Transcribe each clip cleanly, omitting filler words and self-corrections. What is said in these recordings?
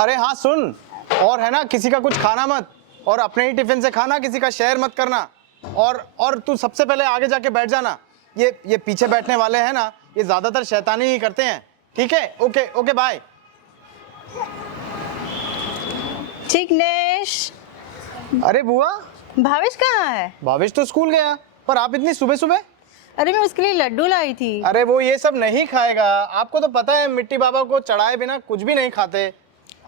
अरे हाँ सुन, और है ना किसी का कुछ खाना मत, और अपने ही टिफिन से खाना, किसी का शेयर मत करना। और तू सबसे पहले आगे जाके बैठ जाना। ये पीछे बैठने वाले हैं ना, ये ज्यादातर शैतानी ही करते हैं। ठीक है, ओके ओके बाय। चिकनेश, अरे बुआ, भावेश कहाँ है? भावेश तो स्कूल गया, पर आप इतनी सुबह सुबह? अरे मैं उसके लिए लड्डू लाई थी। अरे वो ये सब नहीं खाएगा, आपको तो पता है मिट्टी बाबा को चढ़ाए बिना कुछ भी नहीं खाते।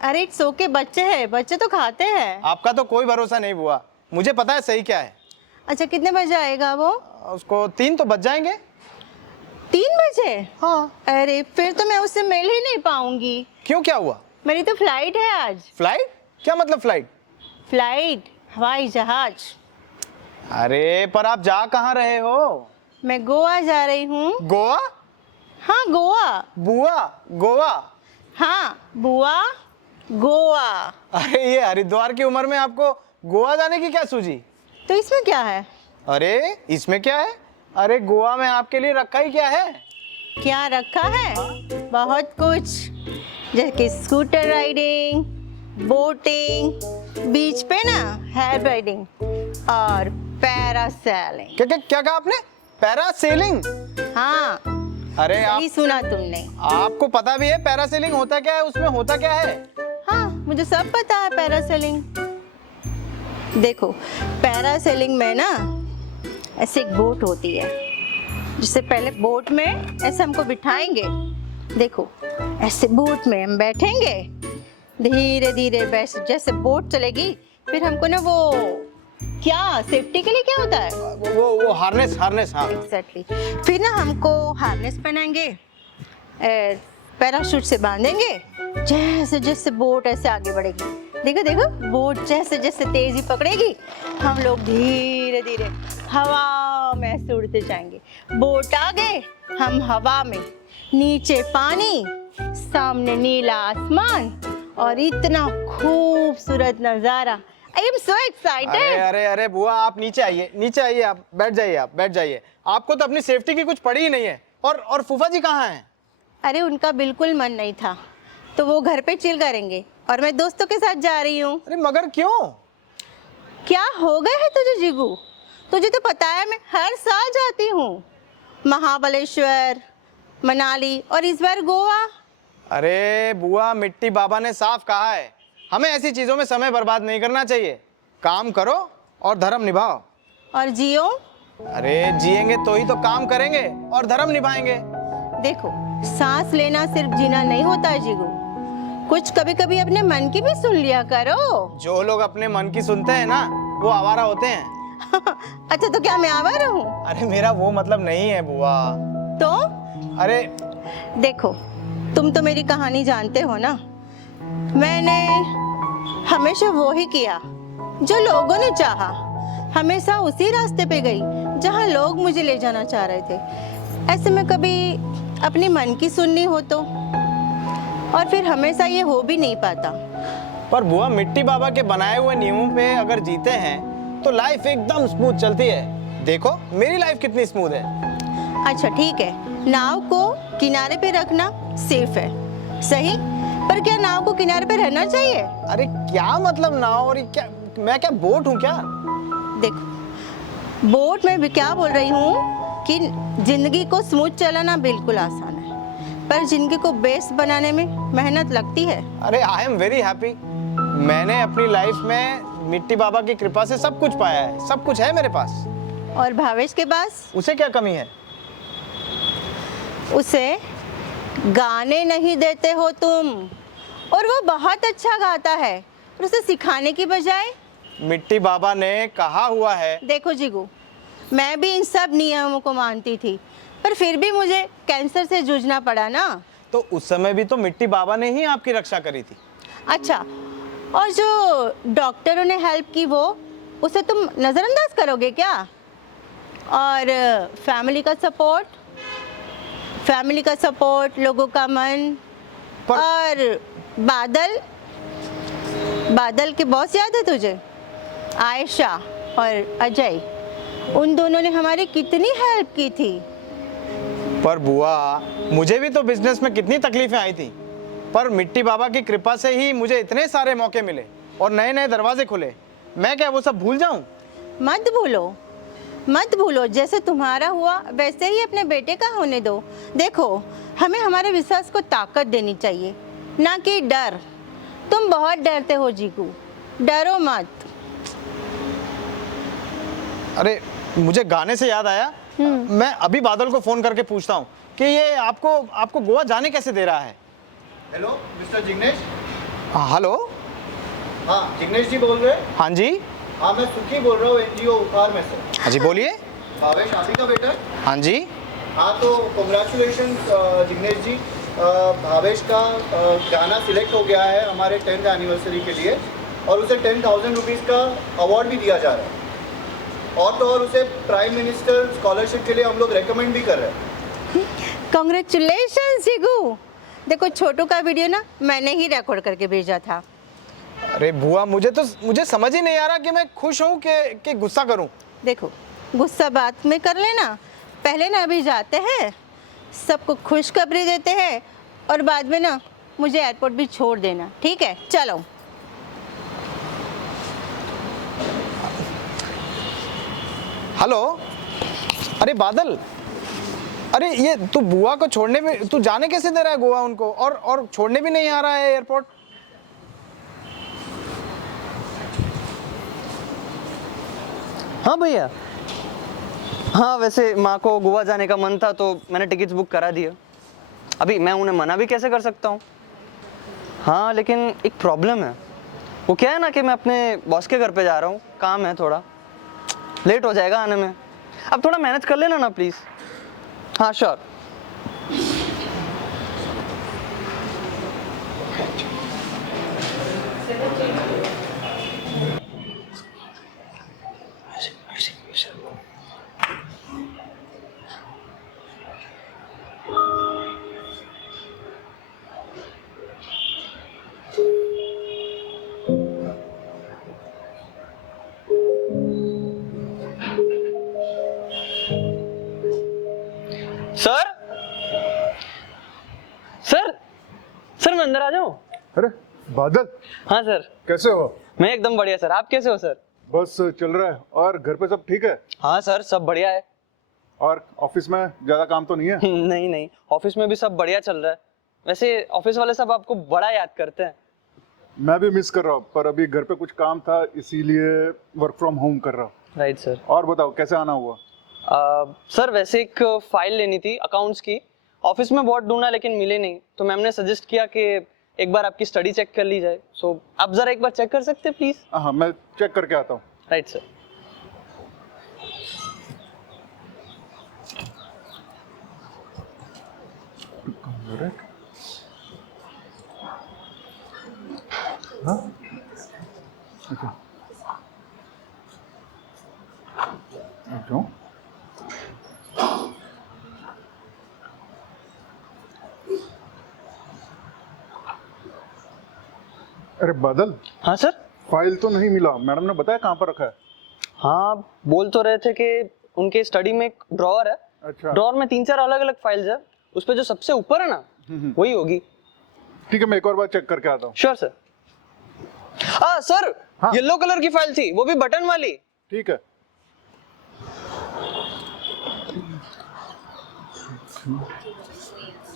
अरे इट्स ओके, बच्चे हैं, बच्चे तो खाते हैं। आपका तो कोई भरोसा नहीं बुआ, मुझे पता है सही क्या है। अच्छा कितने बजे आएगा वो? उसको 3 तो बज जाएंगे। 3 बजे? हाँ। अरे फिर तो मैं उससे मिल ही नहीं पाऊंगी। क्यों, क्या हुआ? मेरी तो फ्लाइट है आज। फ्लाइट? क्या मतलब फ्लाइट? फ्लाइट, हवाई जहाज। अरे पर आप जा कहाँ रहे हो? मैं गोवा जा रही हूँ। गोवा? हाँ गोवा। बुआ, गोवा? हाँ बुआ, गोवा। अरे ये हरिद्वार की उम्र में आपको गोवा जाने की क्या सूझी? तो इसमें क्या है? अरे इसमें क्या है? अरे गोवा में आपके लिए रखा ही क्या है? क्या रखा है? बहुत कुछ, जैसे कि स्कूटर राइडिंग, बोटिंग, बीच पे ना हेयर राइडिंग और पैरासेलिंग। क्या कहा आपने? पैरासेलिंग? हाँ अरे सही सुना तुमने। आपको पता भी है पैरासेलिंग होता क्या है, उसमें होता क्या है? हाँ मुझे सब पता है पैरासेलिंग। देखो पैरासेलिंग में ना ऐसे एक बोट होती है, जिससे पहले बोट में ऐसे हमको बिठाएंगे। देखो ऐसे बोट में हम बैठेंगे, धीरे धीरे जैसे बोट चलेगी, फिर हमको ना वो क्या सेफ्टी के लिए क्या होता है, वो हार्नेस। हाँ एग्जैक्टली। फिर ना हमको हार्नेस पहनाएंगे, पैराशूट से बांधेंगे, जैसे जैसे बोट ऐसे आगे बढ़ेगी, देखो देखो बोट जैसे जैसे तेजी पकड़ेगी, हम लोग धीरे धीरे हवा में ऐसे उड़ते जाएंगे। बोट आगे, हम हवा में, नीचे पानी, सामने नीला आसमान और इतना खूबसूरत नजारा। I am so excited. अरे बुआ, आप नीचे आइए, आप बैठ जाइए। आपको तो अपनी सेफ्टी की कुछ पड़ी ही नहीं है। और फूफा जी कहाँ हैं? अरे उनका बिल्कुल मन नहीं था, तो वो घर पे चिल करेंगे और मैं दोस्तों के साथ जा रही हूँ। अरे मगर क्यों? क्या हो गया है तुझे जीगू? तुझे तो पता है मैं हर साल जाती हूँ, महाबलेश्वर, मनाली और इस बार गोवा। अरे बुआ, मिट्टी बाबा ने साफ कहा है, हमें ऐसी चीजों में समय बर्बाद नहीं करना चाहिए। काम करो और धर्म निभाओ। और जियो? अरे जिएंगे तो ही तो काम करेंगे और धर्म निभाएंगे। देखो सांस लेना सिर्फ जीना नहीं होता है जीगू, कुछ कभी कभी अपने मन की भी सुन लिया करो। जो लोग अपने मन की सुनते हैं ना, वो आवारा होते हैं। अच्छा तो क्या मैं आवारा हूँ? अरे मेरा वो मतलब नहीं है बुआ। तो अरे देखो तुम तो मेरी कहानी जानते हो ना, मैंने हमेशा वो ही किया जो लोगों ने चाहा, हमेशा उसी रास्ते पे गई जहाँ लोग मुझे ले जाना चाह रहे थे। ऐसे में कभी अपनी मन की सुननी हो तो, और फिर हमेशा ये हो भी नहीं पाता। पर बुआ, मिट्टी बाबा के बनाए हुए नियमों पे अगर जीते हैं तो लाइफ एकदम स्मूथ चलती है। देखो मेरी लाइफ कितनी स्मूथ है। अच्छा ठीक है, नाव को किनारे पे रखना सेफ है, सही, पर क्या नाव को किनारे पे रहना चाहिए? अरे क्या मतलब नाव? और क्या मैं क्या बोट हूँ क्या? देखो बोट में भी क्या बोल रही हूँ कि जिंदगी को स्मूथ चलाना बिल्कुल आसान है, पर जिंदगी को बेस्ट बनाने में मेहनत लगती है। अरे आई एम वेरी हैप्पी। मैंने अपनी लाइफ में मिट्टी बाबा की कृपा से सब कुछ पाया है, सब कुछ है मेरे पास। और भावेश के पास? उसे क्या कमी है? उसे गाने नहीं देते हो तुम, और वो बहुत अच्छा गाता है, और उसे सिखाने की बजाय। मिट्टी बाबा ने कहा हुआ है। देखो जीगू, मैं भी इन सब नियमों को मानती थी, पर फिर भी मुझे कैंसर से जूझना पड़ा ना। तो उस समय भी तो मिट्टी बाबा ने ही आपकी रक्षा करी थी। अच्छा, और जो डॉक्टरों ने हेल्प की वो, उसे तुम नज़रअंदाज करोगे क्या? और फैमिली का सपोर्ट, लोगों का मन, और बादल के बॉस याद है तुझे? आयशा और अजय, उन दोनों ने हमारी कितनी हेल्प की थी। पर बुआ, मुझे भी तो बिजनेस में कितनी तकलीफें आई थी। पर मिट्टी बाबा की कृपा से ही मुझे इतने सारे मौके मिले और नए नए दरवाजे खुले। मैं क्या वो सब भूल जाऊं? मत भूलो, मत भूलो। जैसे तुम्हारा हुआ वैसे ही अपने बेटे का होने दो। देखो, हमें हमारे विश्वास को ताकत देनी चाहिए, ना कि डर। तुम बहुत डरते हो जीकू, डरो मत। अरे मुझे गाने से याद आया, मैं अभी बादल को फोन करके पूछता हूँ कि ये आपको गोवा जाने कैसे दे रहा है। Hello mister Jignesh. हेलो। हाँ जिग्नेश जी बोल रहे हैं? हाँ जी। हाँ मैं सुखी बोल रहा हूँ, एनजीओ उपहार में से। हाँ जी बोलिए। भावेश आप ही का बेटा? हाँ जी। हाँ तो कॉन्ग्रेचुलेशन जिग्नेश जी, भावेश का गाना सिलेक्ट हो गया है हमारे 10th एनिवर्सरी के लिए और उसे 10,000 रुपीज़ का अवार्ड भी दिया जा रहा है। और तो और उसे प्राइम मिनिस्टर स्कॉलरशिप के लिए हम लोग रेकमेंड भी कर रहे हैं। कांग्रेचुलेशंस जीकू। देखो, छोटू का वीडियो ना मैंने ही रिकॉर्ड करके भेजा था। अरे बुआ, मुझे समझ ही नहीं आ रहा कि मैं खुश हूँ कि गुस्सा करूँ। देखो, गुस्सा बात में कर लेना, पहले ना अभी जाते हैं, सबको खुशखबरी देते हैं और बाद में ना मुझे एयरपोर्ट भी छोड़ देना, ठीक है? चलो। हेलो। अरे बादल, अरे ये तू बुआ को छोड़ने में, तू जाने कैसे दे रहा है गोवा उनको, और छोड़ने भी नहीं आ रहा है एयरपोर्ट? हाँ भैया, हाँ वैसे माँ को गोवा जाने का मन था तो मैंने टिकट्स बुक करा दिया। अभी मैं उन्हें मना भी कैसे कर सकता हूँ। हाँ लेकिन एक प्रॉब्लम है। वो क्या है ना कि मैं अपने बॉस के घर पे जा रहा हूँ, काम है, थोड़ा लेट हो जाएगा आने में। अब थोड़ा मैनेज कर लेना ना प्लीज़। हाँ श्योर। सर सर सर मैं अंदर आ जाऊं? अरे बादल, हाँ सर। कैसे हो? मैं एकदम बढ़िया सर, आप कैसे हो सर? बस चल रहा है। और घर पे सब ठीक है? हाँ सर, सब बढ़िया है। और ऑफिस में ज्यादा काम तो नहीं है? नहीं नहीं, ऑफिस में भी सब बढ़िया चल रहा है। वैसे ऑफिस वाले सब आपको बड़ा याद करते हैं। मैं भी मिस कर रहा हूँ, पर अभी घर पे कुछ काम था इसीलिए वर्क फ्रॉम होम कर रहा हूँ। Right sir. और बताओ कैसे आना हुआ? सर वैसे एक फाइल लेनी थी अकाउंट्स की, ऑफिस में बहुत ढूंढा लेकिन मिले नहीं, तो मैम ने सजेस्ट किया कि एक बार आपकी स्टडी चेक कर ली जाए। सो आप जरा एक बार चेक कर सकते हैं प्लीज? हाँ मैं चेक करके आता हूँ। Right sir. हाँ अच्छा क्यों? अरे बादल, हाँ सर। फाइल तो नहीं मिला। मैडम ने बताया कहाँ पर रखा है? हाँ बोल तो रहे थे कि उनके स्टडी में एक ड्रॉअर है। अच्छा ड्रॉअर में 3-4 अलग अलग फाइल्स है, उस पे जो सबसे ऊपर है ना वही होगी। ठीक है, मैं एक और बार चेक करके आता हूँ। Sure sir. सर हाँ। येलो कलर की फाइल थी, वो भी बटन वाली। ठीक है।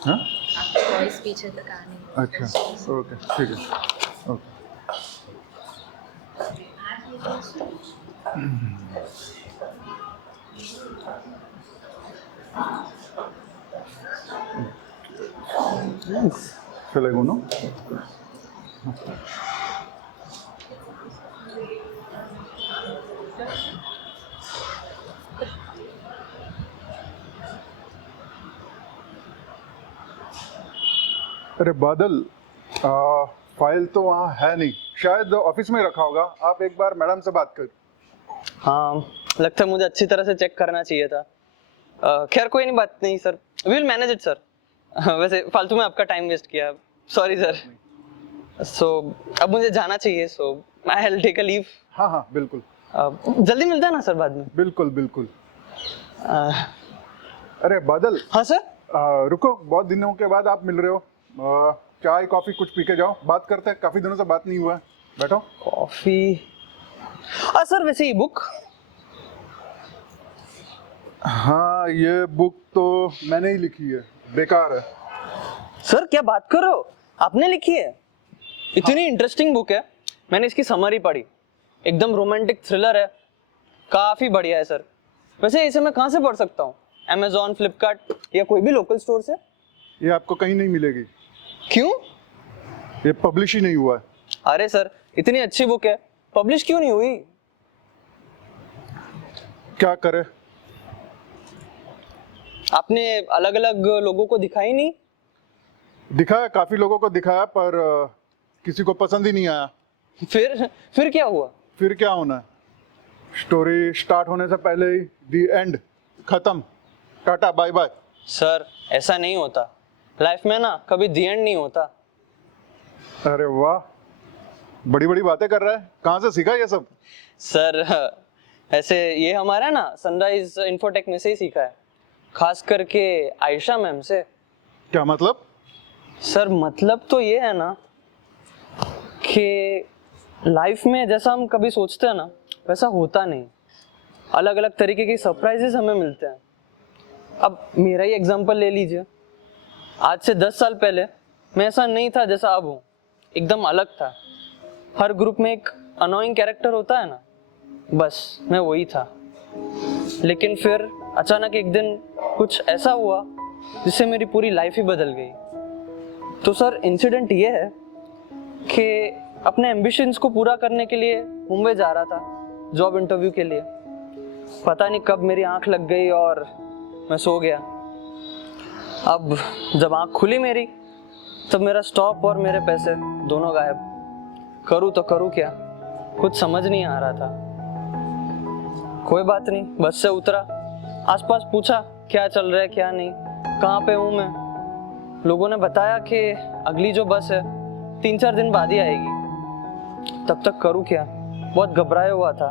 हाँ? वॉइस पीछे तक आने। अच्छा ओके ठीक है ओके। चलेगा ना? अरे बादल, फाइल तो वहाँ है नहीं, शायद ऑफिस में रखा होगा। आप एक बार मैडम से बात कर। हाँ लगता है मुझे अच्छी तरह से चेक करना चाहिए था। खैर कोई नहीं, बात नहीं sir, we will manage it sir. वैसे फालतू में आपका टाइम वेस्ट किया, सॉरी सर। सो अब मुझे जाना चाहिए, so I will take a leave. हाँ हाँ बिल्कुल। जल्दी मिलता है ना सर बाद में? बिल्कुल बिल्कुल। अरे बादल, हाँ सर। रुको, बहुत दिनों के बाद आप मिल रहे हो। चाय कॉफी कुछ पी के जाओ, बात करते हैं, काफी दिनों से बात नहीं हुआ है। बैठो। कॉफी। सर वैसे ये बुक। हाँ, ये बुक तो मैंने ही लिखी है, बेकार है। सर क्या बात कर रहे हो, आपने लिखी है? इतनी इंटरेस्टिंग बुक है, मैंने इसकी समरी पढ़ी, एकदम रोमांटिक थ्रिलर है, काफी बढ़िया है सर। वैसे इसे मैं कहाँ से पढ़ सकता हूँ? Amazon, फ्लिपकार्ट या कोई भी लोकल स्टोर से? ये आपको कहीं नहीं मिलेगी, क्यों? ये पब्लिश ही नहीं हुआ है। अरे सर इतनी अच्छी बुक है, पब्लिश क्यों नहीं हुई? क्या करे? आपने अलग अलग लोगों को दिखाई नहीं? दिखाया, काफी लोगों को दिखाया, पर किसी को पसंद ही नहीं आया। फिर क्या हुआ? फिर क्या होना है, स्टोरी स्टार्ट होने से पहले ही दी एंड, खत्म, टाटा बाय बाय। सर ऐसा नहीं होता, लाइफ में ना कभी दी एंड नहीं होता। अरे वाह, बड़ी बड़ी बातें कर रहा है, कहाँ से सीखा ये सब? सर ऐसे ये हमारा ना सनराइज इन्फोटेक में से ही सीखा है, खास करके आयशा मैम से। क्या मतलब? सर मतलब तो ये है ना कि लाइफ में जैसा हम कभी सोचते हैं ना वैसा होता नहीं, अलग अलग तरीके के सरप्राइजेस हमें मिलते हैं। अब मेरा ही एग्जांपल ले लीजिए, आज से 10 साल पहले मैं ऐसा नहीं था जैसा अब हूँ, एकदम अलग था। हर ग्रुप में एक अनोइंग कैरेक्टर होता है ना, बस मैं वही था। लेकिन फिर अचानक एक दिन कुछ ऐसा हुआ जिससे मेरी पूरी लाइफ ही बदल गई। तो सर इंसिडेंट ये है कि अपने एम्बिशंस को पूरा करने के लिए मुंबई जा रहा था जॉब इंटरव्यू के लिए। पता नहीं कब मेरी आंख लग गई और मैं सो गया। अब जब आंख खुली मेरी तब मेरा स्टॉप और मेरे पैसे दोनों गायब। करूँ तो करूँ क्या, कुछ समझ नहीं आ रहा था। कोई बात नहीं, बस से उतरा, आसपास पूछा क्या चल रहा है क्या नहीं, कहाँ पे हूँ मैं। लोगों ने बताया कि अगली जो बस है 3-4 दिन बाद ही आएगी। तब तक करूँ क्या, बहुत घबराया हुआ था,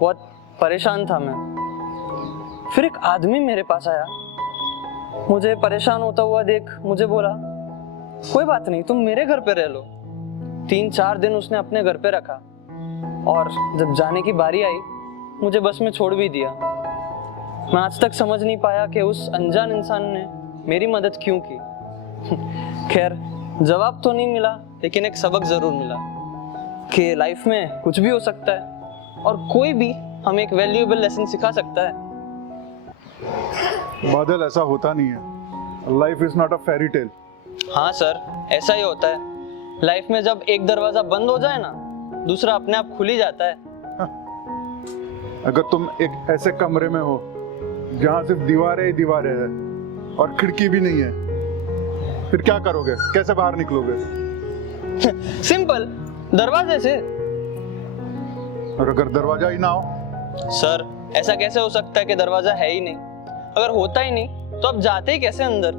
बहुत परेशान था मैं। फिर एक आदमी मेरे पास आया, मुझे परेशान होता हुआ देख मुझे बोला कोई बात नहीं, तुम मेरे घर पे रह लो। 3-4 दिन उसने अपने घर पे रखा और जब जाने की बारी आई मुझे बस में छोड़ भी दिया। मैं आज तक समझ नहीं पाया कि उस अनजान इंसान ने मेरी मदद क्यों की। खैर जवाब तो नहीं मिला, लेकिन एक सबक जरूर मिला कि लाइफ में कुछ भी हो सकता है और कोई भी हमें एक वैल्यूएबल लेसन सिखा सकता है। बादल, ऐसा होता नहीं है, life is not a fairy tale. हाँ सर ऐसा ही होता है, लाइफ में जब एक दरवाजा बंद हो जाए ना दूसरा अपने आप खुल ही जाता है। अगर तुम एक ऐसे कमरे में हो जहाँ सिर्फ दीवारें ही दीवारें हैं और खिड़की भी नहीं है, फिर क्या करोगे, कैसे बाहर निकलोगे? सिंपल, दरवाजे से। और अगर दरवाजा ही ना हो? सर ऐसा कैसे हो सकता है कि दरवाजा है ही नहीं? अगर होता ही नहीं तो अब जाते ही कैसे अंदर?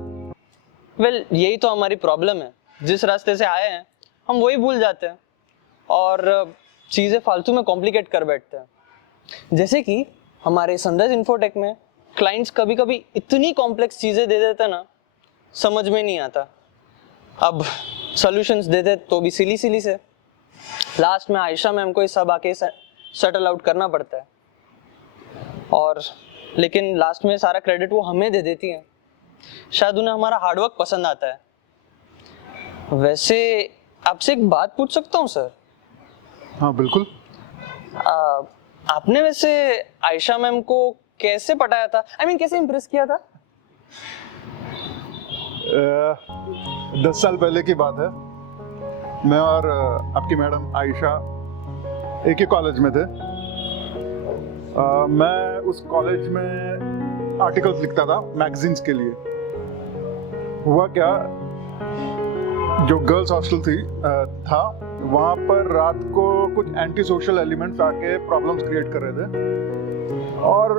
वेल यही तो हमारी प्रॉब्लम है, जिस रास्ते से आए हैं हम वही भूल जाते हैं और चीजें फालतू में कॉम्प्लिकेट कर बैठते हैं। जैसे कि हमारे सनराइज इन्फोटेक में क्लाइंट्स कभी कभी इतनी कॉम्प्लेक्स चीजें दे देते ना, समझ में नहीं आता। अब सॉल्यूशंस देते तो भी सिली सिली से, लास्ट में आयशा मैम को ये सब आके सेटल आउट करना पड़ता है। और लेकिन लास्ट में सारा क्रेडिट वो हमें दे देती हैं, शायद उन्हें हमारा हार्डवर्क पसंद आता है। वैसे आपसे एक बात पूछ सकता हूँ सर? हाँ बिल्कुल। आपने वैसे आयशा मैम को कैसे पटाया था? I mean, कैसे इम्प्रेस किया था? 10 साल पहले की बात है, मैं और आपकी मैडम आयशा एक ही कॉलेज में थे। मैं उस कॉलेज में आर्टिकल्स लिखता था मैगजीन्स के लिए। हुआ क्या, जो गर्ल्स हॉस्टल था वहाँ पर रात को कुछ एंटी सोशल एलिमेंट्स आके प्रॉब्लम्स क्रिएट कर रहे थे और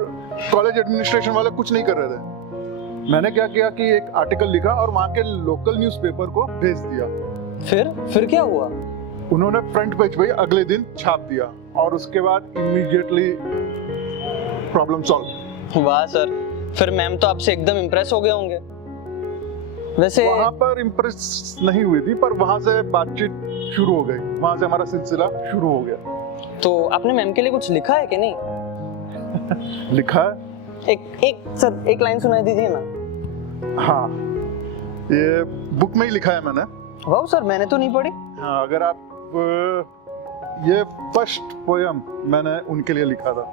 कॉलेज एडमिनिस्ट्रेशन वाले कुछ नहीं कर रहे थे। मैंने क्या किया कि एक आर्टिकल लिखा और वहाँ के लोकल न्यूज़पेपर को भेज दिया। फिर क्या हुआ? उन्होंने फ्रंट पेज पे अगले दिन छाप दिया और उसके बाद इमीडिएटली प्रॉब्लम सॉल्व। वाह सर, फिर मैम तो आपसे एकदम इम्प्रेस हो गए होंगे। वैसे वहां पर इम्प्रेस नहीं हुई थी, पर वहां से बातचीत शुरू हो गई, वहां से हमारा सिलसिला शुरू हो गया। तो आपने मैम के लिए कुछ लिखा है कि नहीं? लिखा है? एक लाइन सुनाई दीजिए ना। हाँ, ये बुक में ही लिखा है मैंने। वाह सर, मैंने तो नहीं पढ़ी। हाँ, अगर आप ये फर्स्ट पोयम मैंने उनके लिए लिखा था।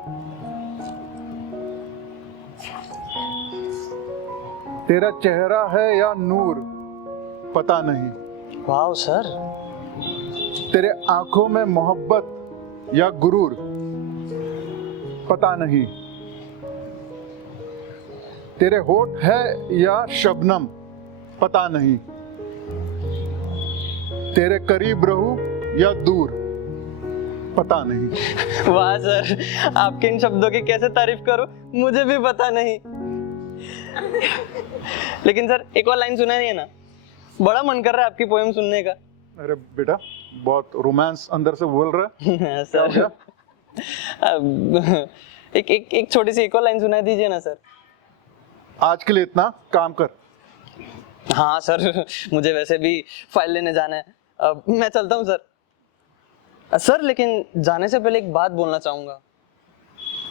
तेरा चेहरा है या नूर पता नहीं, वाह सर। तेरे आंखों में मोहब्बत या गुरूर पता नहीं, तेरे होठ है या शबनम पता नहीं, तेरे करीब रहूं या दूर पता नहीं। वाह सर, आपके इन शब्दों की कैसे तारीफ करूं, मुझे भी पता नहीं। लेकिन सर एक और लाइन सुनाइए ना, बड़ा मन कर रहा है आपकी पोएम सुनने का। अरे बेटा, बहुत रोमांस अंदर से बोल रहा है। सर एक छोटी सी एक और लाइन सुनाई दीजिए ना सर। आज के लिए इतना, काम कर। हाँ सर, मुझे वैसे भी फाइल लेने जाना है, मैं चलता हूँ सर। सर लेकिन जाने से पहले एक बात बोलना चाहूंगा।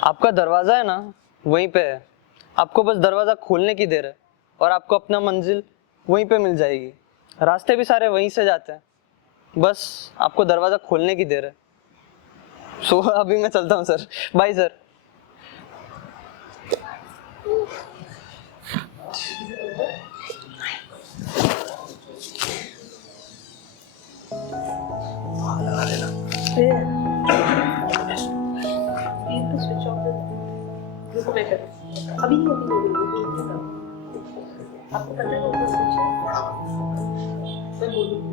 आपका दरवाजा है ना, वहीं पे है, आपको बस दरवाजा खोलने की देर है और आपको अपना मंजिल वहीं पे मिल जाएगी। रास्ते भी सारे वहीं से जाते हैं, बस आपको दरवाजा खोलने की देर है। सो अभी मैं चलता हूँ सर, बाय सर। अभी आपको पता है वो स्विच मैं बोलूँ।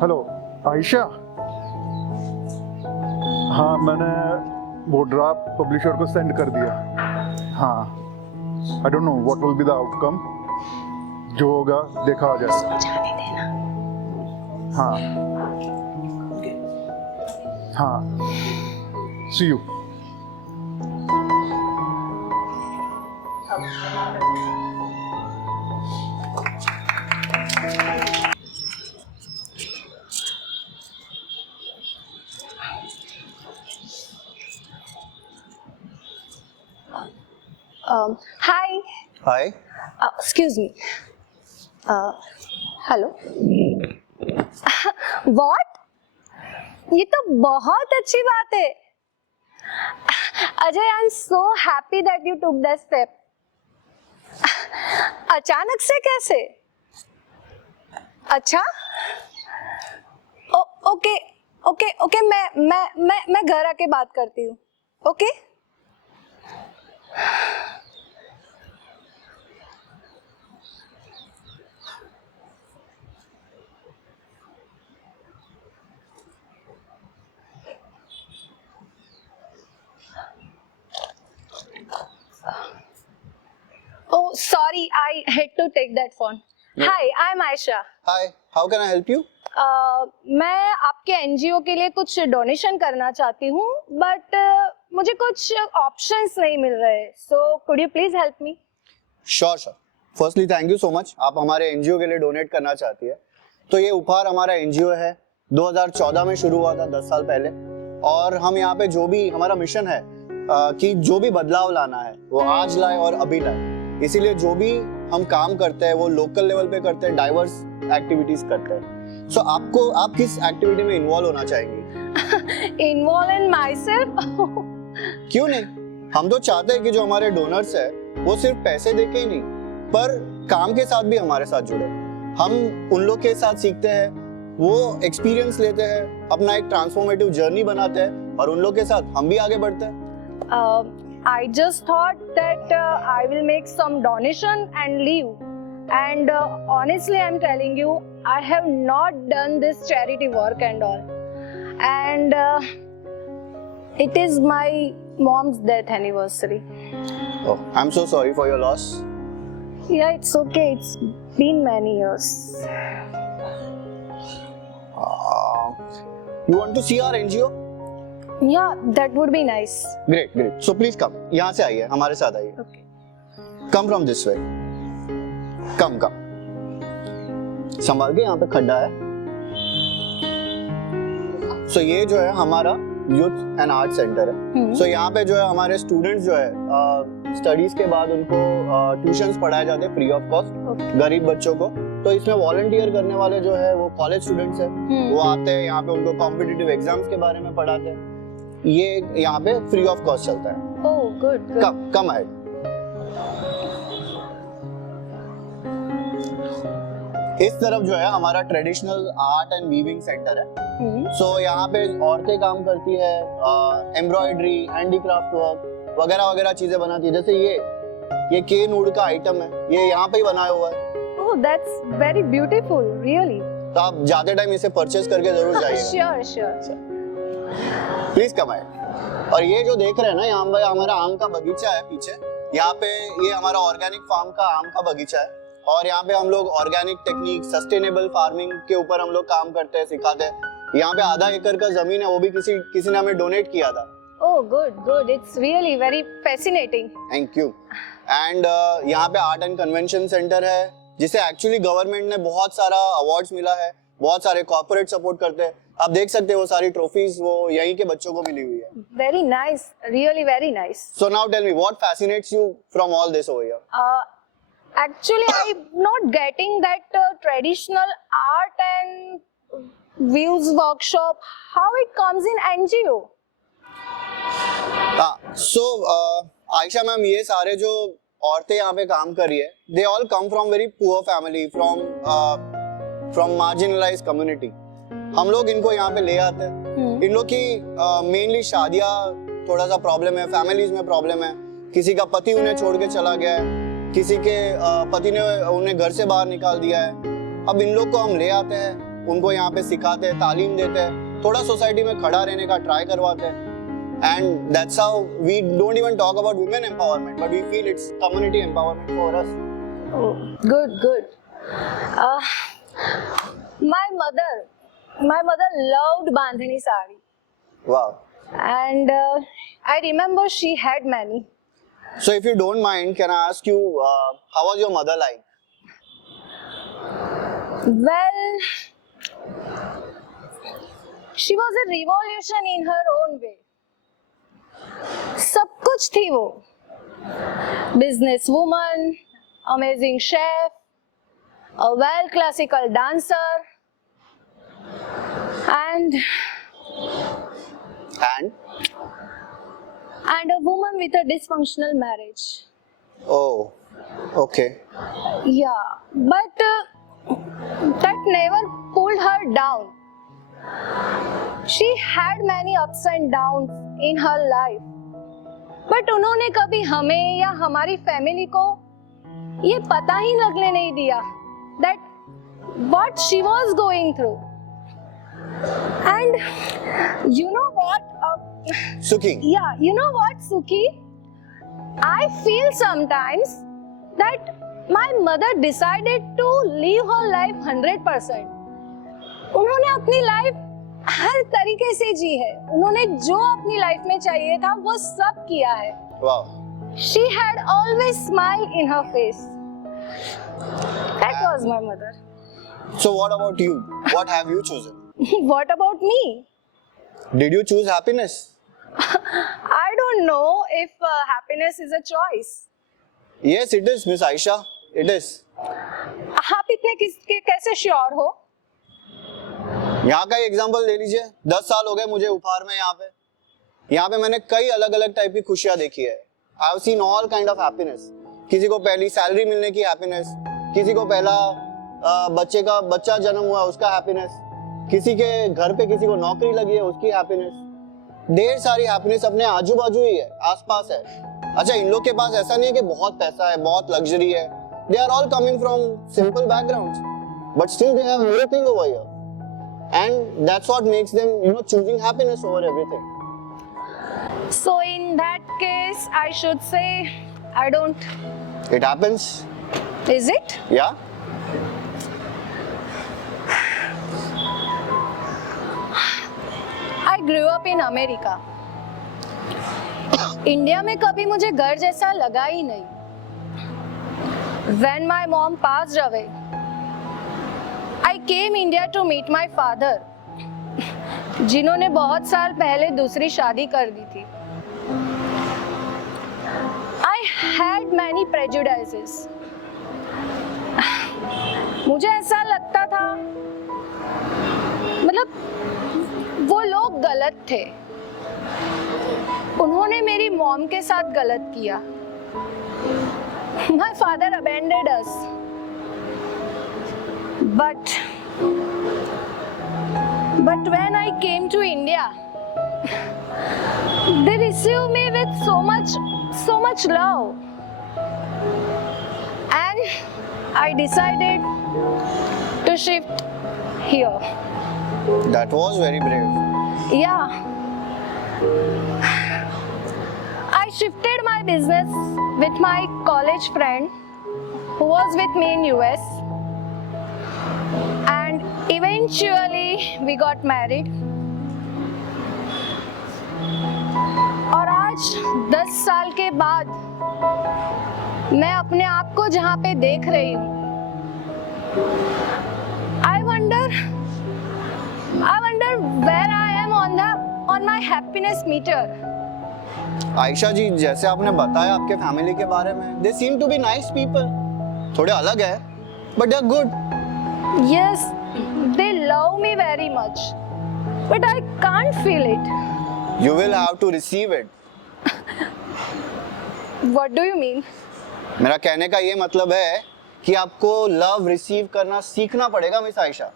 हेलो आयशा। हाँ, मैंने वो ड्राफ्ट पब्लिशर को सेंड कर दिया। हाँ, I don't know what will be the outcome, जो होगा देखा जाएगा। जाने देना। हाँ हाँ, see you. Hi. Hi. Excuse me. Hello. What? ये तो बहुत अच्छी बात है। Ajay, I am so happy that you took that step. अचानक से कैसे? अच्छा, ओके ओके ओके, मैं घर आके बात करती हूँ। Okay Oh, sorry, I had to take that phone. Hi, I'm Aisha. Hi, how can I help you? मैं आपके एनजीओ के लिए कुछ डोनेशन करना चाहती हूँ, बट मुझे कुछ ऑप्शंस नहीं मिल रहे। So could you please help me? Sure sure. Firstly thank you so much, आप हमारे एनजीओ के लिए डोनेट करना चाहती है। तो ये उपहार हमारा एनजीओ है, 2014 में शुरू हुआ था, 10 साल पहले। और हम यहाँ पे जो भी हमारा मिशन है कि जो भी बदलाव लाना है वो आज लाए और अभी लाए। इसीलिए जो भी हम काम करते हैं वो लोकल लेवल पे करते हैं, डाइवर्स एक्टिविटीज करते हैं। सो आप किस एक्टिविटी में इन्वॉल्व होना चाहेंगी? Involve in my self? क्यों नहीं, हम तो चाहते हैं कि जो हमारे डोनर्स है वो सिर्फ पैसे देके ही नहीं पर काम के साथ भी हमारे साथ जुड़े। हम उन लोग के साथ सीखते हैं, वो एक्सपीरियंस लेते हैं, अपना एक ट्रांसफॉर्मेटिव जर्नी बनाते हैं और उन लोग के साथ हम भी आगे बढ़ते हैं। I just thought that I will make some donation and leave. And honestly, I'm telling you, I have not done this charity work and all. And it is my mom's death anniversary. Oh, I'm so sorry for your loss. Yeah, it's okay. It's been many years. You want to see our NGO? Yeah, that would be nice. Great, great. So please come. यहाँ से आइए, हमारे साथ आइए. Okay. Come from this way. Come, come. संभाल के, यहाँ पे खड्डा है. So ये जो है हमारा यूथ एंड आर्ट सेंटर है. So यहाँ पे जो है हमारे स्टूडेंट्स जो है स्टडीज के बाद उनको ट्यूशंस पढ़ाए जाते हैं फ्री ऑफ कॉस्ट गरीब बच्चों को. तो इसमें वॉलंटियर करने वाले जो है वो कॉलेज स्टूडेंट्स हैं. वो आते हैं यहाँ पे, उनको कॉम्पिटिटिव एग्जाम्स के बारे में पढ़ाते हैं. ये यहाँ पे फ्री ऑफ कॉस्ट चलता है. Oh, good, good. कम ahead. इस तरफ जो है हमारा traditional art and weaving centre है. सो यहाँ पे औरतें काम करती है, एम्ब्रॉयडरी, हैंडीक्राफ्ट वर्क वगैरह वगैरह चीजें बनाती है. जैसे ये केन वुड का आइटम है, ये यहाँ पे ही बनाया हुआ है. Oh, that's very beautiful, really. तो आप जाते टाइम इसे परचेज करके जरूर जाइएगा. Sure, sure. प्लीज कम आए. और ये जो देख रहे हैं ना, यहाँ पे हमारा आम का बगीचा है पीछे. यहाँ पे ये हमारा ऑर्गेनिक फार्म का आम का बगीचा है. और यहाँ पे हम लोग ऑर्गेनिक टेक्निक, सस्टेनेबल फार्मिंग के ऊपर हम लोग काम करते हैं, सिखाते हैं. यहाँ पे आधा एकड़ का जमीन है, वो भी किसी ने हमें डोनेट किया था. Oh, good, good. It's really very fascinating. Thank you. And यहाँ पे आर्ट एंड कन्वेंशन सेंटर है, जिसे एक्चुअली गवर्नमेंट ने बहुत सारा अवार्ड्स मिला है. बहुत सारे कॉर्पोरेट सपोर्ट करते हैं. आप देख सकते हैं वो सारी ट्रॉफीज वो यहीं के बच्चों को मिली हुई है. Very nice. Really very nice. So now tell me, what fascinates you from all this over here? Actually, I'm not getting that traditional art and views workshop. How it comes in NGO? So Ayesha ma'am, ये सारे जो औरतें यहाँ पे काम कर रही है, they all come from very poor family, from marginalized community. हम लोग इनको यहाँ पे ले आते हैं. इन लोग की मेनली शादियाँ थोड़ा सा प्रॉब्लम है, फैमिलीज में प्रॉब्लम है. किसी का पति उन्हें छोड़ के चला गया है, किसी के पति ने उन्हें घर से बाहर निकाल दिया है. अब इन लोग को हम ले आते हैं, उनको यहाँ पे सिखाते हैं, तालीम देते हैं, थोड़ा सोसाइटी में खड़ा रहने का ट्राई करवाते हैं. And that's how we don't even talk about women empowerment, but we feel it's community empowerment for us. Oh, good, good. My mother loved Bandhani sari, Wow. and I remember she had many. So if you don't mind, can I ask you, how was your mother like? Well, she was a revolution in her own way. सब कुछ थी वो. Business woman, amazing chef, a well classical dancer, and a woman with a dysfunctional marriage. Oh, okay. Yeah, but that never pulled her down. She had many ups and downs in her life, but उन्होंने कभी हमें या हमारी family को ये पता ही लगने नहीं दिया that what she was going through. And you know what? Suki. Yeah, you know what, Suki? I feel sometimes that my mother decided to live her life 100%. उन्होंने अपनी लाइफ हर तरीके से जी है. उन्होंने जो अपनी लाइफ में चाहिए था वो सब किया है. Wow. She had always smile in her face. That was my mother. So what about you? What have you chosen? What about me? Did you choose happiness? I don't know if happiness is a choice. Yes, it is, Miss Aisha. It is. आप इतने किसके कैसे sure हो? यहाँ का example ले लीजिए. 10 साल हो गए मुझे उपहार में. यहाँ पे मैंने कई अलग अलग टाइप की खुशियां देखी है. I have seen all kind of happiness. किसी को पहली सैलरी मिलने की हैप्पीनेस, किसी को पहला बच्चा जन्म हुआ उसका हैप्पीनेस, किसी के घर पे किसी को नौकरी लगी है उसकी हैप्पीनेस. ढेर सारी हैप्पीनेस अपने आजू बाजू ही है, आसपास है. अच्छा, इन लोग के पास ऐसा नहीं है कि बहुत पैसा है, बहुत लग्जरी है. They are all coming from simple backgrounds, but still they have everything over here. And that's what makes them, choosing happiness over everything. So in that case, I should say I don't. It happens. Is it? Yeah. I grew up in America. India में कभी मुझे घर जैसा लगा ही नहीं. When my mom passed away, I came India to meet my father, जिन्होंने बहुत साल पहले दूसरी शादी कर दी थी. I had many prejudices. मुझे ऐसा लगता था, मतलब वो लोग गलत थे. उन्होंने मेरी मॉम के साथ गलत किया. My father abandoned us. But when I came to India, they received me with so much love. And I decided to shift here. That was very brave. Yeah. I shifted my business with my college friend who was with me in US, and eventually we got married. और आज 10 साल के बाद मैं अपने आप को जहाँ पे देख रही हूँ, I wonder where I am on my happiness meter. Ayesha जी, जैसे आपने बताया आपके फैमिली के बारे में, they seem to be nice people. थोड़े अलग है, but they're good. Yes, they love me very much, but I can't feel it. You will have to receive it. What do you mean? मेरा कहने का ये मतलब है कि आपको लव रिसीव करना सीखना पड़ेगा miss Ayesha.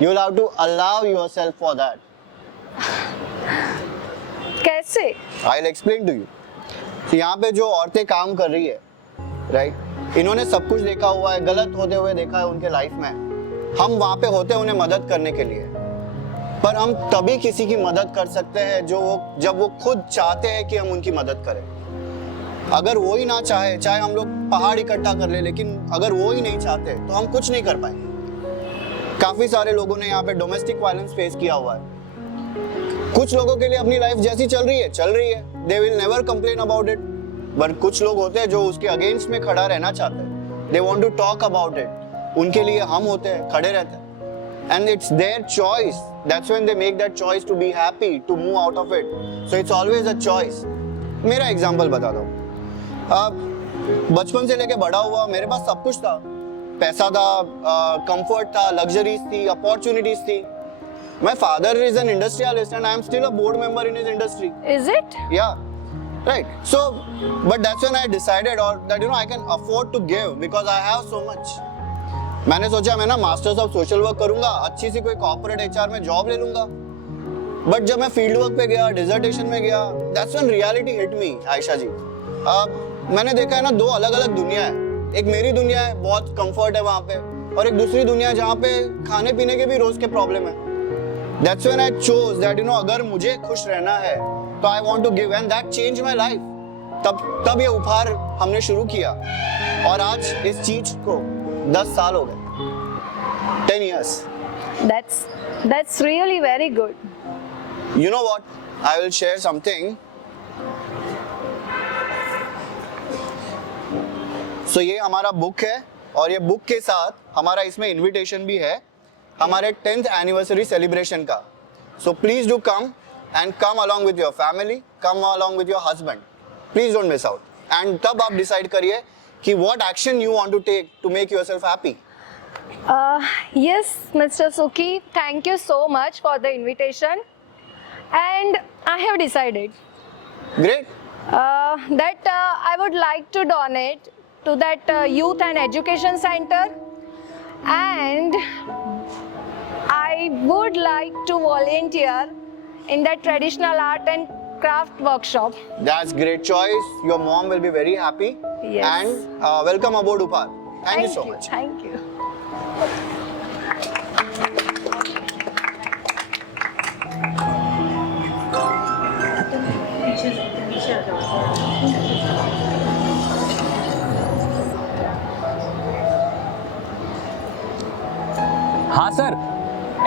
You will have to allow yourself for that. कैसे? I'll explain to you. तो यहाँ पे जो औरतें काम कर रही है, राइट? इन्होंने सब कुछ देखा हुआ है, गलत होते हुए देखा है उनके लाइफ में. हम वहाँ पे होते हैं उन्हें मदद करने के लिए, पर हम तभी किसी की मदद कर सकते हैं जब वो खुद चाहते हैं कि हम उनकी मदद करें. अगर वो ही ना चाहे, चाहे हम लोग पहाड़ इकट्ठा कर ले, लेकिन अगर वो ही नहीं चाहते तो हम कुछ नहीं कर पाएंगे. काफी सारे लोगों ने यहाँ पे डोमेस्टिक वायलेंस फेस किया हुआ है. कुछ लोगों के लिए अपनी लाइफ जैसी चल रही है, they will never complain about it. But कुछ लोग होते हैं जो उसके अगेंस्ट में खड़ा रहना चाहते हैं. They want to talk about it. उनके लिए हम होते हैं, खड़े रहते हैं. And it's their choice. That's when they make that choice to be happy, to move out of it. So it's always a choice. मेरा एग्जाम्पल बता दो. बचपन से लेके बड़ा हुआ मेरे पास सब कुछ था. पैसा था, कंफर्ट था, लग्जरीज थी, अपॉर्चुनिटीज थी. My father is an industrialist and I am still a board member in his industry. Is it? Yeah, right. So, but that's when I decided that I can afford to give because I have so much. मैंने सोचा मैं ना masters of social work करूंगा, अच्छी सी कोई corporate HR में job ले लूंगा. बट जब मैं फील्ड वर्क पे गया, डिसर्टेशन में गया, that's when reality hit me. Ayesha ji, मैंने देखा है ना, दो अलग अलग दुनिया है. एक मेरी दुनिया है, बहुत कंफर्ट है वहाँ पे, और एक दूसरी दुनिया है जहाँ पे खाने पीने के भी रोज के प्रॉब्लम है. That's when I chose that अगर मुझे खुश रहना है तो I want to give, and that change my life. तब ये उपहार हमने शुरू किया और आज इस चीज को 10 साल हो गए. 10 years. That's really very good. You know what? I will share something. So ये हमारा बुक है और ये बुक के साथ हमारा इसमें इनविटेशन भी है हमारे 10th एनिवर्सरी सेलिब्रेशन का. So please do come and come along with your family, come along with your husband. Please don't miss out. And तब आप decide करिए कि what action you want to take to make yourself happy. Yes, Mr. Suki, thank you so much for the invitation. And I have decided Great. that I would like to donate to that youth and education center, and I would like to volunteer in that traditional art and craft workshop. That's great choice. Your mom will be very happy. Yes. And welcome aboard Upar. Thank you so much. Thank you. हाँ sir,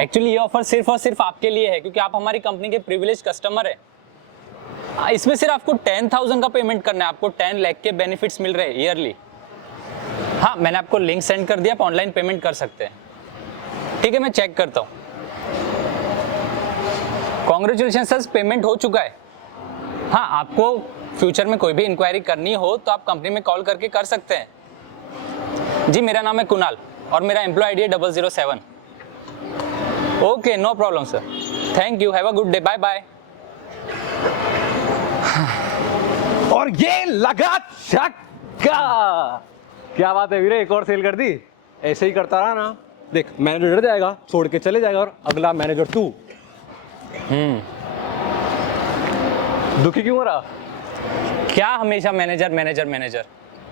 actually ये offer सिर्फ और सिर्फ आपके लिए है क्योंकि आप हमारी कंपनी के प्रिविलेज कस्टमर हैं। इसमें सिर्फ आपको 10,000 का पेमेंट करना है, आपको 10 लाख के बेनिफिट्स मिल रहे हैं ईयरली। हाँ, मैंने आपको लिंक सेंड कर दिया, आप ऑनलाइन पेमेंट कर सकते हैं। ठीक है, मैं चेक करता हूँ। कॉन्ग्रेचुलेशन सर, पेमेंट हो चुका है। हाँ, आपको फ्यूचर में कोई भी इंक्वायरी करनी हो तो आप कंपनी में कॉल करके कर सकते हैं। जी, मेरा नाम है कुणाल और मेरा एम्प्लॉय आईडी है 007। Okay, no problem sir, thank you, have a good day, bye bye. और ये लगा छक्का। क्या बात है वीरे, एक और सेल कर दी। ऐसे ही करता रहा ना, देख मैनेजर डर जाएगा, छोड़ के चले जाएगा और अगला मैनेजर तू। दुखी क्यों हो रहा? क्या हमेशा मैनेजर मैनेजर मैनेजर,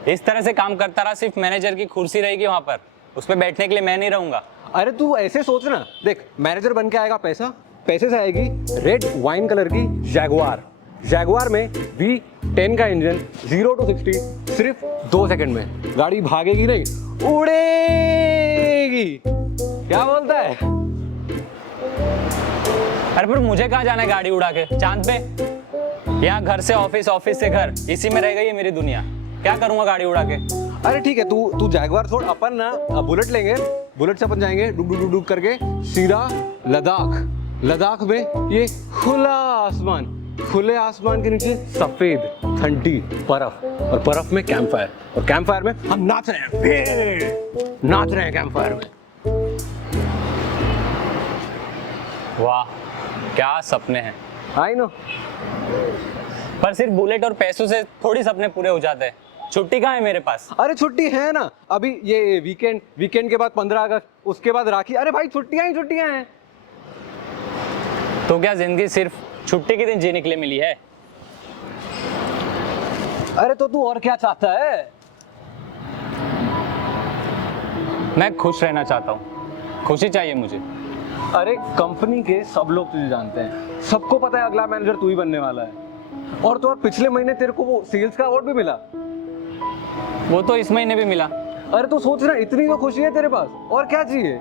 इस तरह से काम करता रहा, सिर्फ मैनेजर की कुर्सी रहेगी वहां पर, उस पर बैठने के लिए मैं नहीं रहूंगा। अरे तू ऐसे सोच ना, देख मैनेजर बन के आएगा पैसा, पैसे से आएगी रेड वाइन कलर की जैगुआर। जैगुआर में V10 का इंजन 0 to 60 सिर्फ 2 सेकंड में, गाड़ी भागेगी नहीं उड़ेगी। क्या बोलता है? अरे पर मुझे कहाँ जाना है गाड़ी उड़ा के चांद पे? यहाँ घर से ऑफिस, ऑफिस से घर, इसी में रह गई है मेरी दुनिया। क्या करूंगा गाड़ी उड़ा के? अरे ठीक है, तू जैगुआर छोड़, अपन ना बुलेट लेंगे, बुलेट से अपन जाएंगे डुक डुक डुक करके सीधा लद्दाख। लद्दाख में ये खुला आसमान, खुले आसमान के नीचे सफेद ठंडी बर्फ, और बर्फ में कैंप फायर, और कैंप फायर में हम नाच रहे हैं, नाच रहे हैं कैंप फायर में। वाह, क्या सपने हैं। I know. पर सिर्फ बुलेट और पैसों से थोड़ी सपने पूरे हो जाते हैं। छुट्टी कहाँ है मेरे पास? अरे छुट्टी है ना, अभी ये वीकेंड के बाद 15 अगस्त, उसके बाद राखी। अरे भाई छुट्टियां ही छुट्टियां हैं। तो क्या जिंदगी सिर्फ छुट्टी के दिन जीने के लिए मिली है? अरे तो तू और क्या चाहता है? मैं खुश रहना चाहता हूँ, खुशी चाहिए मुझे। अरे कंपनी के सब लोग तुझे जानते हैं, सबको पता है अगला मैनेजर तू ही बनने वाला है। और तो और पिछले महीने तेरे को वो सेल्स का अवार्ड भी मिला। वो तो इस महीने भी मिला। अरे तो सोच ना, इतनी तो खुशी है तेरे पास, और क्या चाहिए?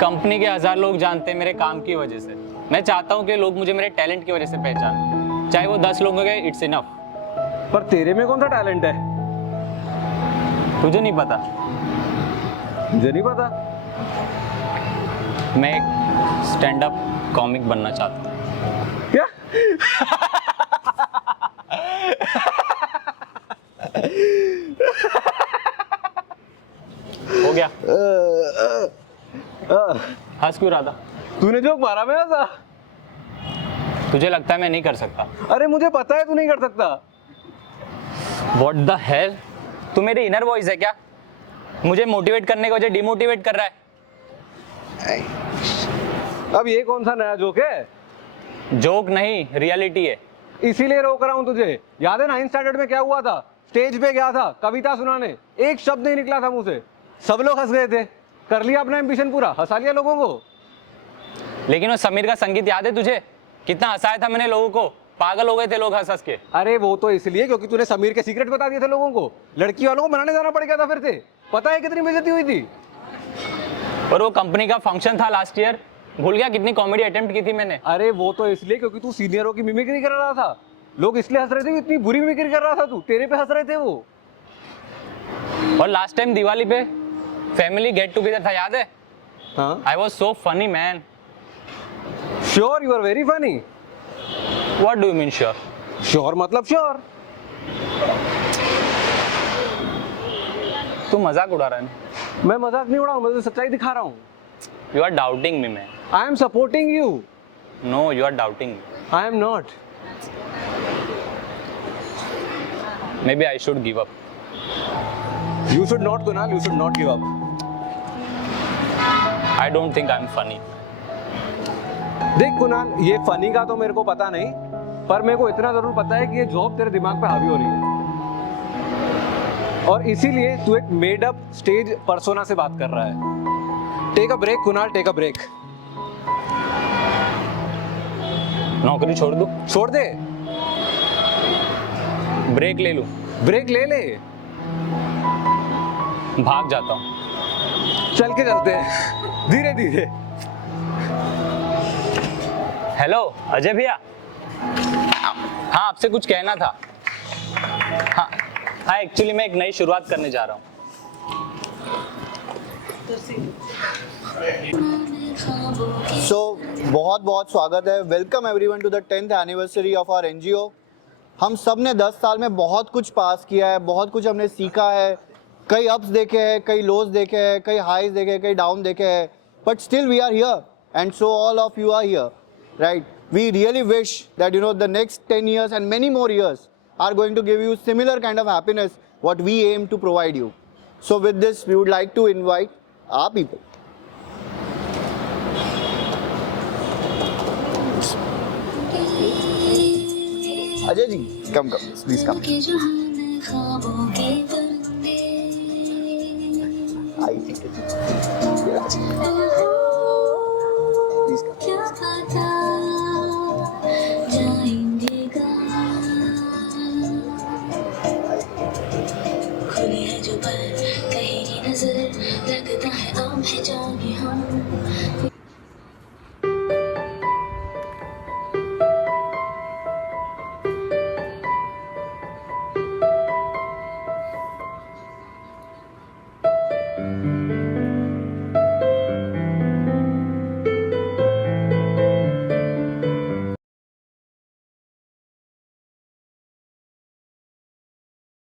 कंपनी के 1000 लोग जानते हैं मेरे काम की वजह से। मैं चाहता हूँ कि लोग मुझे मेरे टैलेंट की वजह से पहचानें, चाहे वो 10 लोग हो गए, इट्स इनफ। पर तेरे में कौन सा टैलेंट है? तुझे नहीं पता? मुझे नहीं पता। मैं एक स्टैंड अप कॉमिक बनना चाहता हूँ। क्या? हो गया? हंस क्यों रहा था? तूने जोक मारा मैं हंसा। तुझे लगता है मैं नहीं कर सकता? अरे मुझे पता है तू नहीं कर सकता। What the hell? तू मेरी इनर वॉइस है क्या? मुझे मोटिवेट करने के वजह डिमोटिवेट कर रहा है। अब ये कौन सा नया जोक है? जोक नहीं, रियलिटी है। इसीलिए रोक रहा हूँ तुझे। याद है 9th स्टैंडर्ड में क्या हुआ था? स्टेज पे गया था कविता सुनाने, एक शब्द नहीं निकला था मुंह से, सब लोग हंस गए थे। कर लिया अपना एम्बिशन पूरा, हंसा लिया लोगों को। लेकिन वो समीर का संगीत याद है तुझे? कितना हंसाया था मैंने लोगों को, पागल हो गए थे लोग हंस हंस के। अरे वो तो इसलिए क्योंकि तूने समीर के सीक्रेट बता दिए थे लोगों को, लड़की वालों को मनाने जाना पड़ गया था फिर से। पता है कितनी बेइज्जती हुई थी? और वो कंपनी का फंक्शन था लास्ट ईयर, भूल गया कितनी कॉमेडी अटेम्प्ट की थी मैंने। अरे वो तो इसलिए क्योंकि तू सीनियरों की मिमिक्री कर रहा था, लोग इसलिए हंस रहे थे, इतनी बुरी मिमिक्री कर रहा था तू, तेरे पे हंस रहे थे वो। और लास्ट टाइम दिवाली पे फैमिली गेट टुगेदर था, याद है? हाँ, I was so funny man. Sure you are very funny. What do you mean sure? Sure मतलब श्योर। तू मजाक उड़ा रहा है? मैं मजाक नहीं उड़ा रहा हूं, मैं तो सच्चाई दिखा रहा हूँ। You are doubting me man. I'm supporting you. No, you are doubting me. I'm not. Maybe I should give up. You should not, Kunal. You should not give up. I don't think I'm funny. देख कुणाल, ये funny का तो मेरे को पता नहीं, पर मेरे को इतना जरूर पता है कि ये जॉब तेरे दिमाग पे हावी हो रही है, और इसीलिए तू एक मेड अप स्टेज पर्सोना से बात कर रहा है। Take a break Kunal, take a break. नौकरी छोड़ दूं? छोड़ दे। ब्रेक ले लूं? ब्रेक ले ले। भाग जाता हूं। चल के चलते हैं धीरे धीरे। हेलो अजय भैया, हाँ आपसे कुछ कहना था। हाँ एक्चुअली मैं एक नई शुरुआत करने जा रहा हूँ। बहुत बहुत स्वागत है। Welcome everyone to the 10th anniversary of our NGO. हम सब ने 10 साल में बहुत कुछ पास किया है, बहुत कुछ हमने सीखा है। कई अप्स देखे हैं, कई लोज देखे हैं, कई हाइज देखे हैं, कई डाउन देखे हैं, but still we are here and so all of you are here, right? We really wish that the next 10 years and many more years are going to give you similar kind of happiness what we aim to provide you. So with this, we would like to invite our people. Ajay ji, come, please come. I think it is. Please come. खुली है जो पर कहीं नजर लगता है आम है जाने हम